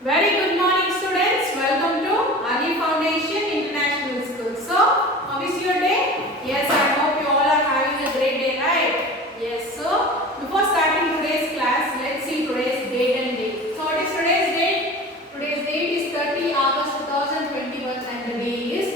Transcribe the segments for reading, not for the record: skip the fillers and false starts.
Very good morning, students. Welcome to Early Foundation International School. So, how is your day? Yes, I hope you all are having a great day, right? Yes. So, before starting today's class, let's see today's date and date. So, what is today's date? Today's date is 30 August 2021 and the day is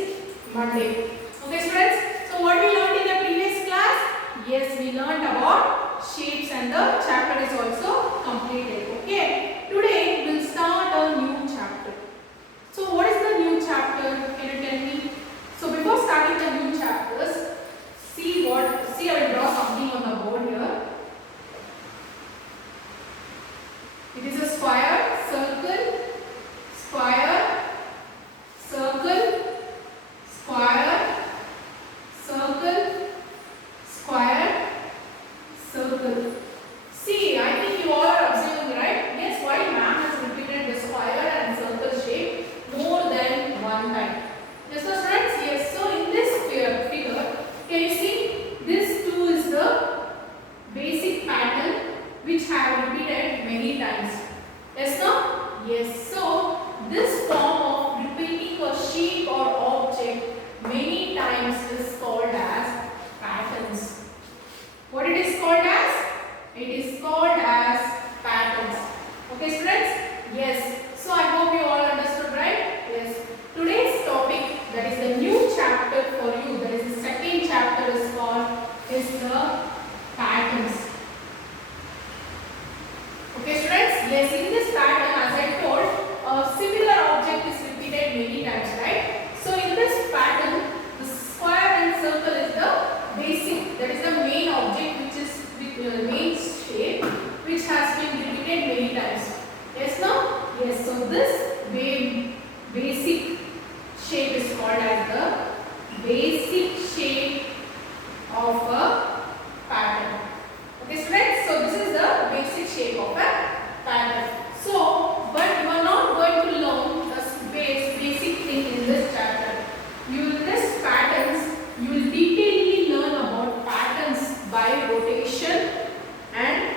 Monday. Okay, students. So, what we learned in the previous class? Yes, we learned about shapes and the chapter is also completed. Okay. Today we'll start a new chapter. So what is the new chapter? Can you tell me? So before starting the new chapters, see I will draw something on the board here. It is a square, circle, square, circle, square, circle, square, circle. See, I think you all are observing, right? Yes, why ma'am has repeated the square and circle shape more than one time. Yes, so friends, yes. So in this figure, can you see this too is the basic pattern which have repeated many times. Yes, no? Yes. So this form of repeating a shape or object many times is called as patterns. What it is called as? It is called as patterns. Okay, students? Yes. So I hope you all understood, right? Yes. Today's topic, that is the new chapter for you, that is the second chapter is the patterns. Okay, students? Yes, in this pattern, as I told, a similar object is repeated many times, right? So in this pattern, the square and circle is the basic, that is the main object which is main shape which has been repeated many times. Yes, no? Yes. So this basic shape is called as the basic shape of a pattern. Okay, students. So this is the basic shape of a pattern. So, but you are not going to learn the basic thing in this chapter. This patterns, you will detailedly learn about patterns by rotation and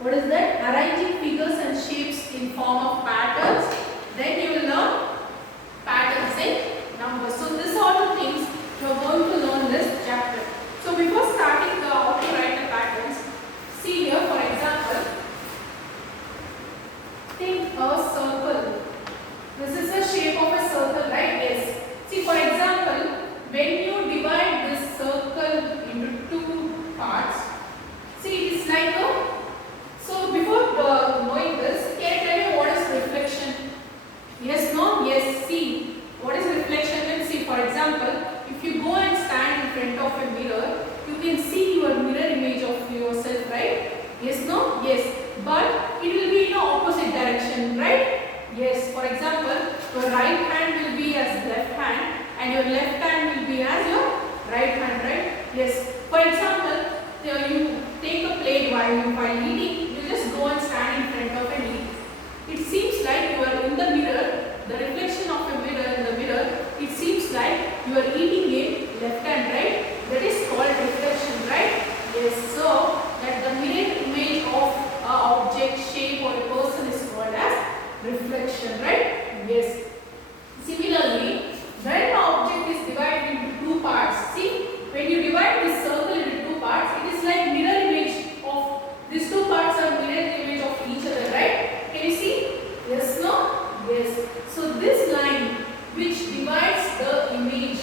what is that? Arranging figures and shapes in form of patterns. Then you will learn patterns in numbers. So these are the things you are going to learn this chapter. So before starting how to write the patterns, see here for example, think a circle. This is the shape of a circle, right? Yes. See for example, when you divide this circle into two parts, see it is like a, so before knowing this, can you tell me what is reflection? Yes, no? Yes, see, what is reflection? Then see for example, if you go and stand in front of a mirror, you can see your mirror image of yourself, right? Yes, no? Yes, but it will be in the opposite direction, right? Yes, for example, your right hand will be as left hand and your left hand will be as your right hand, right? Yes. For example, you take a plate while eating, you just go and stand in front of and eat. It seems like you are in the mirror, the reflection of a mirror in the mirror, it seems like you are eating it left hand, right? That is called reflection, right? Yes. So, that the mirror image of an object, shape or a person is called as reflection, right? Yes. Similarly, when an object is divided into two parts, see, when you divide this circle into two parts, it is like mirror image of these two parts are mirror image of each other, right? Can you see? Yes, no? Yes. So this line which divides the image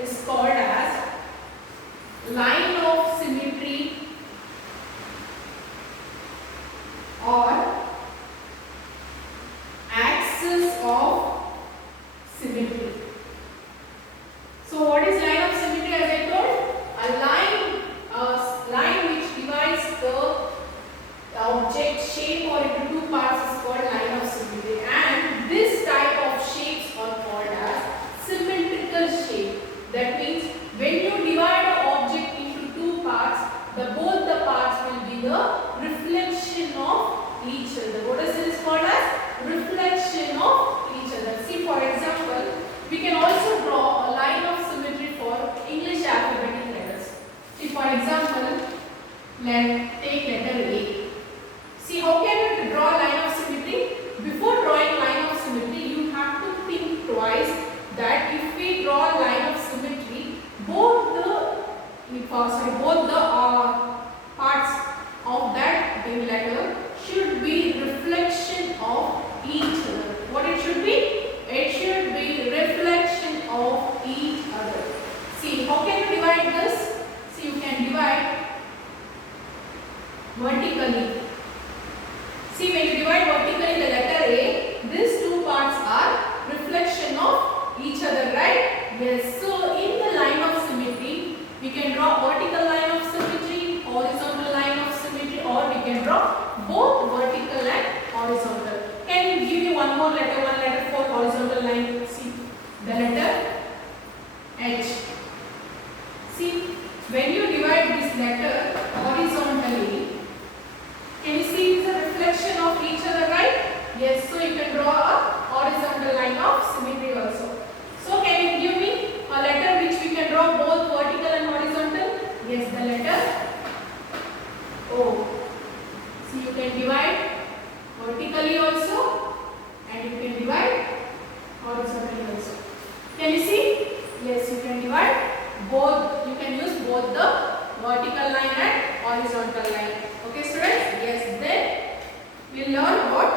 is called as line of symmetry or axis of symmetry. So what is line of symmetry as I told? A line which divides the object shape or into two parts is called line of symmetry, and this type of shapes are called as symmetrical shape. That means when you divide an object into two parts, both the parts will be the reflection of each other. What is this called as? Reflection of each other. See for example, we can also draw a line of symmetry for English alphabetic letters. See for example, take letter A. See how can you draw a line of symmetry? Before drawing line horizontally the letter A, these two parts are reflection of each other, right? Yes. So in the line of symmetry, we can draw vertical line of symmetry, horizontal line of symmetry, or we can draw both vertical and horizontal. Can you give me one more letter, one letter for horizontal line? See the letter H. See, when you divide this letter horizontally, can you see it's a reflection of each other, right? Yes, so you can draw a horizontal line of symmetry also. So can you give me a letter which we can draw both vertical and horizontal? Yes, the letter O. So you can divide vertically also and you can divide horizontally also. Can you see? Yes, you can divide both. You can use both the vertical line and horizontal line. Okay, students? Yes, then we learn about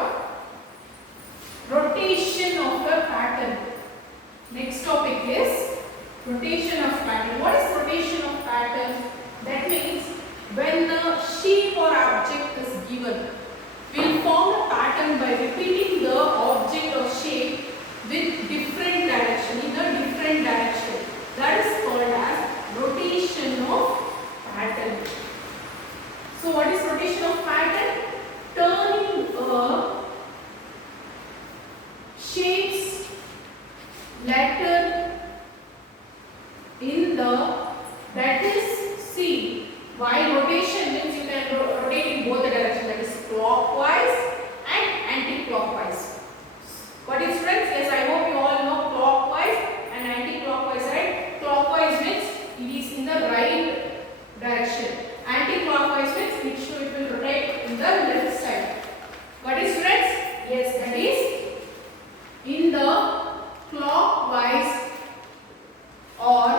rotation of a pattern. Next topic is rotation of pattern. What is rotation of pattern? That means when the shape or object is given, we will form a pattern by repeating the object or shape with different direction, in a different direction. That is called as rotation of pattern. So what is rotation of pattern? Turning a shape's letter in the, that is, see, while rotation means you can rotate in both the directions, that is clockwise and anti-clockwise. What is, friends? Yes, I hope you all know clockwise and anti-clockwise, right? Clockwise means it is in the right direction. Anti-clockwise means it will rotate in the left side. What is, friends? Yes, that is in the clockwise or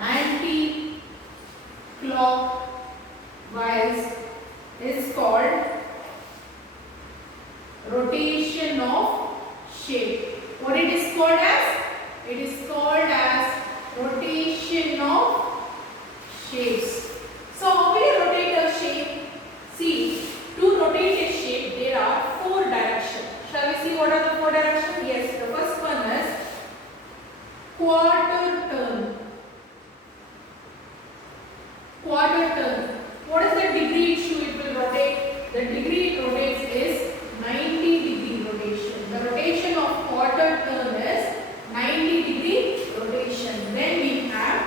anti-clockwise is called rotation of shape. What it is called as? It is called as rotation of shapes. So how will you rotate a shape? See, to rotate a shape there are four directions. Shall we see what are the four directions? Yes, the first one is quarter turn. Quarter turn. What is the degree it will rotate? The degree it rotates is 90-degree rotation. The rotation of quarter turn is 90-degree rotation. Then we have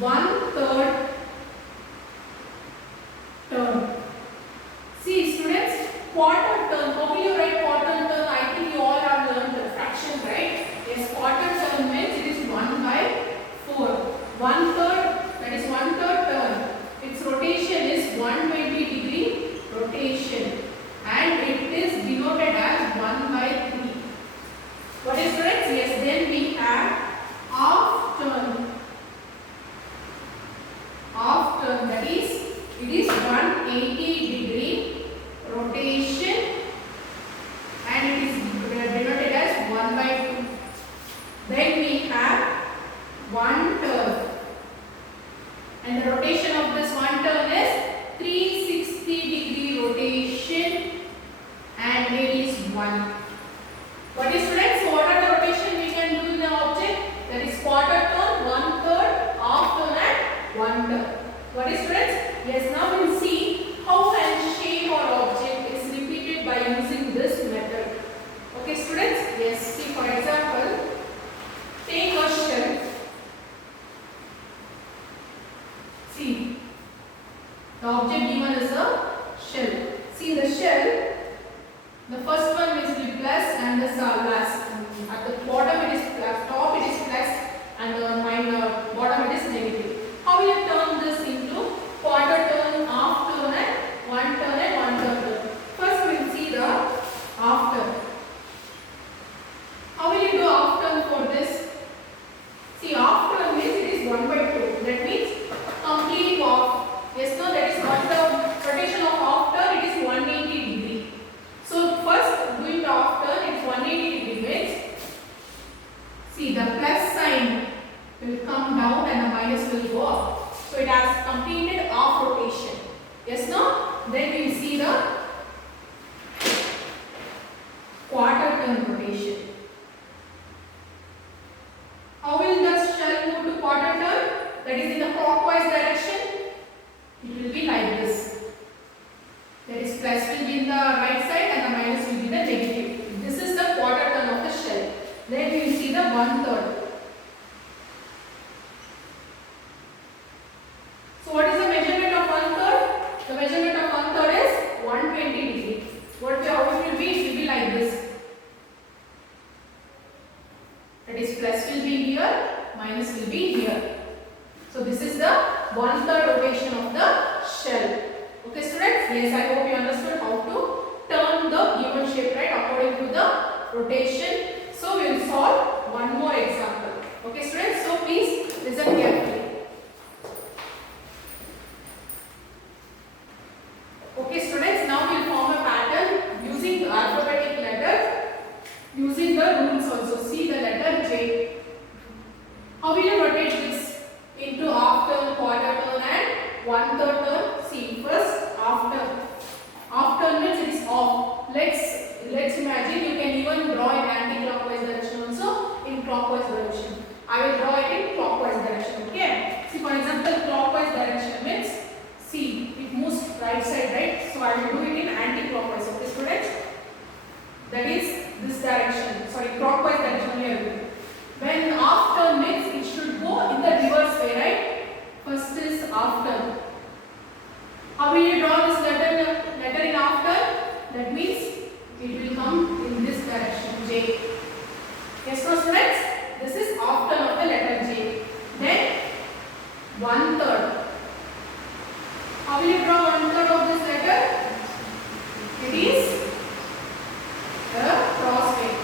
1/3 turn. See, students, quarter turn. How will you write quarter turn? I think you all have learned the fraction, right? Yes, quarter turn means it is 1/4. 1/3, that is 1/3 turn. Its rotation is 120-degree rotation and it is denoted as 1/3. What is correct? Yes, then we have half turn. Half turn, that is, it is 180-degree rotation and it is denoted as 1/2. Then we have 1 turn. And the rotation of this one turn is 360-degree rotation rotation. So we will solve one more example. Okay students, so please listen carefully. Okay students, now we will form a pattern using alphabetic letters, using the rules also. See the letter J. How will you rotate this into half turn, quarter turn and one-third turn? See, first half turn. Half turn means it is off. Let's imagine you can even draw in anti-clockwise direction also, in clockwise direction. I will draw it in clockwise direction. Okay. See, for example, clockwise direction means see it moves right side, right? So I will do it in anti-clockwise. Okay, students. That is this direction. Sorry, clockwise direction here. When half turn means it should go in the reverse way, right? First is half turn. How will you draw this letter in half turn? That means it will come in this direction, J. Yes, no students? This is half turn of the letter J. Then one-third. How will you draw one-third of this letter? It is a cross way.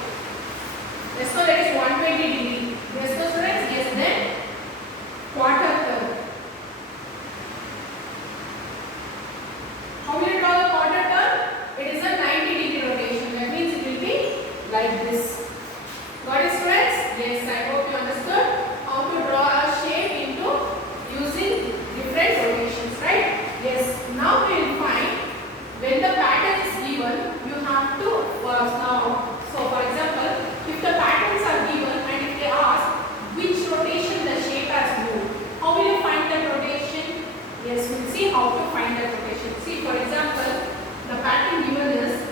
Yes, so that is 120 degree. Yes, no students? Yes, then quarter turn. How will you draw the quarter turn? It is a 90 degree rotation. That means it will be like this. Got it students? Yes, I hope you understood how to draw a shape into using different rotations, right? Yes, now we will find when the pattern is given, you have to now. So for example, if the patterns are given and if they ask which rotation the shape has moved, how will you find that rotation? Yes, we'll see how to find that rotation. See, for example, the pattern given is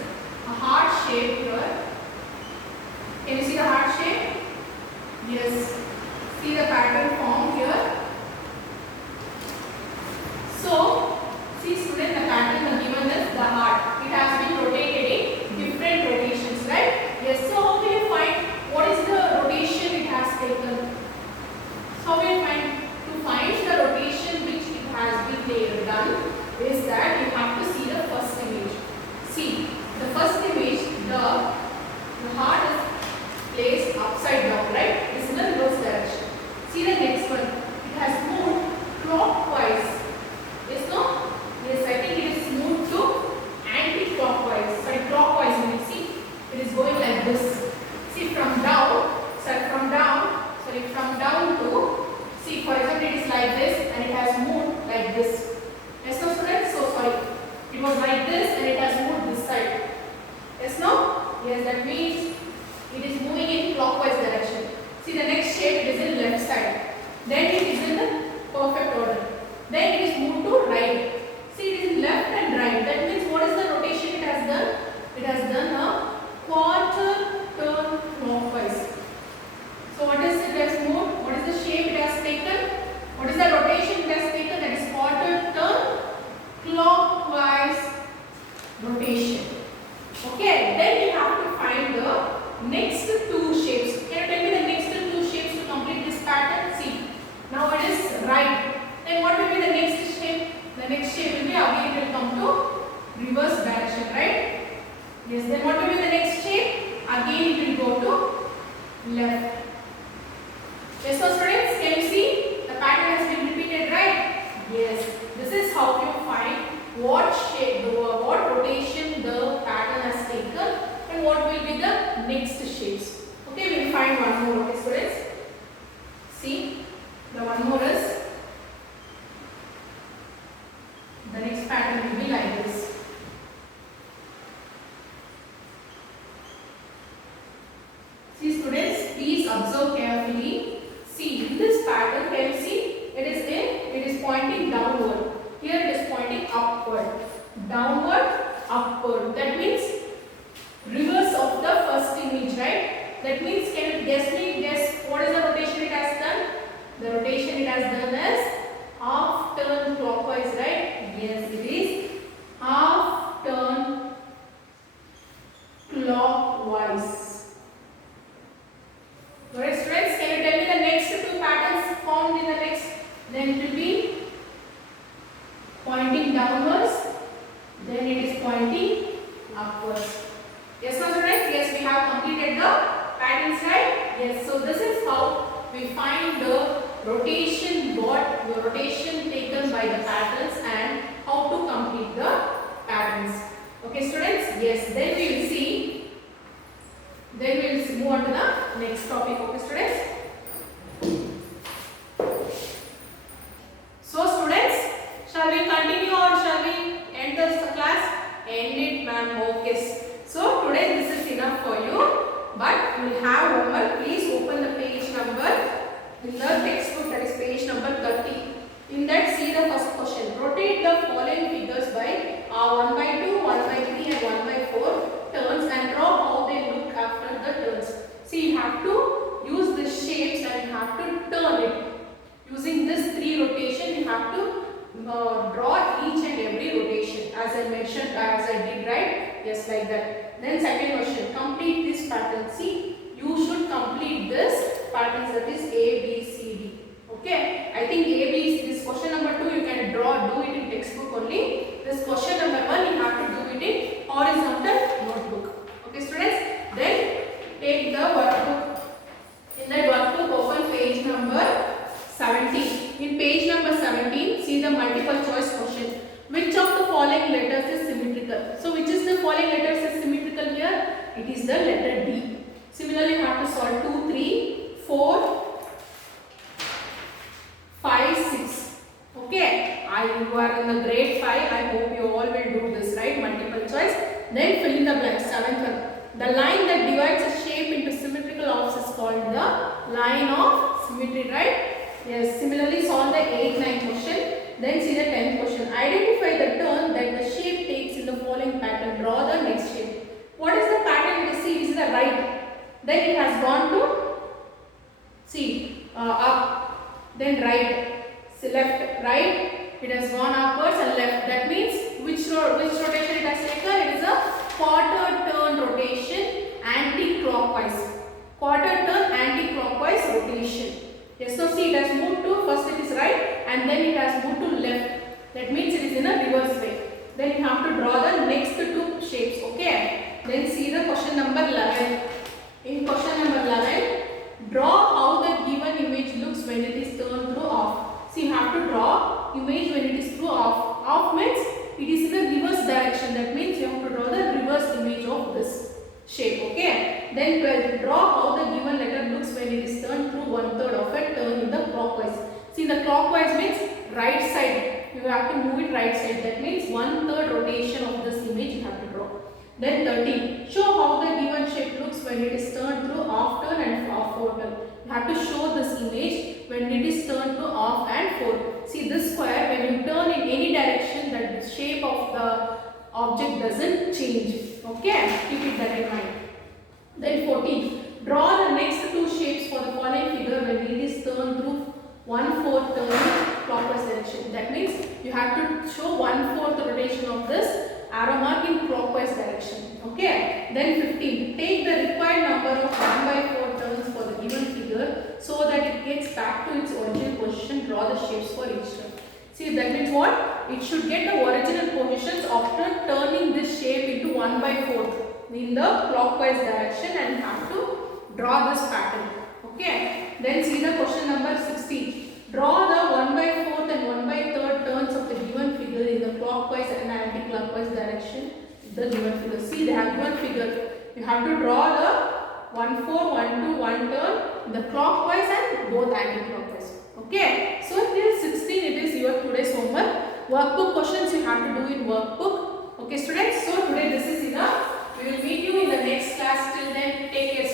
a heart shape here. Can you see the heart shape? Yes. See the pattern formed here. So, see student, the pattern given is the heart. It has been rotated in different rotations, right? Yes. So, how will you find what is the rotation it has taken? So, how will you find? To find the rotation which it has been done is that you have to see the first image. See, the first image, the heart is placed upside down, right? This is the reverse direction. See the next one. It has moved clockwise. Yes, no? Yes, I think it is moved to anti-clockwise. Sorry, clockwise. You will see it is going like this. See from down. From down to. See, for example, it is like this and it has moved like this. Yes, no, students? So sorry. It was like this and it has moved this side. Yes, no? Yes, that means it is moving in clockwise direction. See the next shape, it is in left side. Then it is in the perfect order. Then it is moved to right. See, it is in left and right. That means what is the rotation it has done? It has done a quarter turn clockwise. So what is it has moved? What is the shape it has taken? What is the rotation it has taken? That is quarter turn clockwise rotation. Okay, then you have to find the next two shapes. Can you tell me the next two shapes to complete this pattern? See, now it is right. Then what will be the next shape? The next shape will be again it will come to reverse direction, right? Yes, then what will be the next shape? Again it will go to left. Yes, so students, can you see? The pattern has been repeated, right? Yes, this is how you find what shape, what rotation the pattern has taken and what will be the next shapes. Okay, we will find one more. Okay, students. See, the one more is the next pattern will be like this. See, students, please observe carefully. See, in this pattern, can you see? It is pointing downward. Here it is pointing upward. Downward, upward. That means reverse of the first image, right? That means, can you guess what is the rotation it has done? The rotation it has done is half turn clockwise, right? Yes, it is half turn clockwise. Alright, students, can you tell me the next two patterns formed in the next? Then it will be pointing downwards, then it is pointing upwards. Yes, no, students? Yes, we have completed completed the patterns, right? Yes. So this is how we find the rotation, what the rotation taken by the patterns and how to complete the patterns. Okay, students. Yes. Then we will see. Then we will move on to the next topic. Okay, students. So students, shall we continue or shall we end the class? End it, ma'am. Okay. So today this is enough for you, but you will have homework. Please open the page number in the textbook, that is page number 30. In that, see the first question. Rotate the following figures by 1 by 2, 1 by 3 and 1 by 4 turns and draw how they look after the turns. See, you have to use the shapes and you have to turn it. Using this 3 rotation, you have to draw each and every rotation as I mentioned, as I did, right? Yes, like that. Then second question, complete this pattern. See, you should complete this patterns, that is A, B, C, D. Okay, I think A, B is this question number 2 you can do it in textbook only. This question number 1 you have to do it in horizontal notebook. Okay students, then take the workbook. In that workbook, open page number 17. In page number 17, see the multiple choice question. Which of the following letters is symmetrical? So which is the following letters is symmetrical here? It is the letter D. Similarly, you have to solve 2, 3, 4, 5, 6. Okay. You are in the grade 5. I hope you all will do this, right? Multiple choice. Then fill in the blanks. 7th one. The line that divides a shape into symmetrical offs is called the line of symmetry, right? Yes. Similarly, solve the 8th, 9th question. Then see the 10th question. Identify the turn that the shape takes in the following pattern. Draw the next shape. What is the pattern? You see, this is the right. Then it has gone to, see, up. Then right. See, left, right. It has gone upwards and left. That means which rotation it has taken? It is a quarter turn rotation anti-clockwise. Quarter turn anti-clockwise rotation. Yes, so see, it has moved to, first it is right and then it has moved to left. That means it is in a reverse way. Then you have to draw the next 2 shapes. Okay. Then see the question number 11. In question number 11, draw how the given image looks when it is turned through off. See, you have to draw image when it is through off. Off means it is in the reverse direction. That means you have to draw the reverse image of this shape. Okay. Then 12, draw how the given letter looks when it is turned through 1/3 of a turn in the clockwise. See, the clockwise means right side. You have to move it right side. That means 1/3 rotation of this image you have to draw. Then 13, show how the given shape looks when it is turned through off turn and off 4 turn. You have to show this image when it is turned to off and 4. See this square, when you turn in any direction, that the shape of the object doesn't change. Okay, keep it that in mind. Then 14, draw the next 2 shapes for the following figure when it is turned through 1/4 turn clockwise direction. That means you have to show 1/4 rotation of this arrow mark in clockwise direction. Okay. Then 15, take the required number of 1/4 turns for the given figure so that it gets back to its original position. Draw the shapes for each turn. See, that means what? It should get the original positions after turning this shape into 1/4 in the clockwise direction and have to draw this pattern. Okay. Then see the question number 16. Draw the 1/4 and 1/3 turns of the given figure in the clockwise and anti-clockwise direction. The given figure. See, they have given figure. You have to draw the 1/4, 1/2, 1 turn in the clockwise and both anti-clockwise. Okay. So till 16 it is your today's homework. Workbook questions you have to do in workbook. Okay students. So today this is enough. We will meet you in the next class. Till then, take care.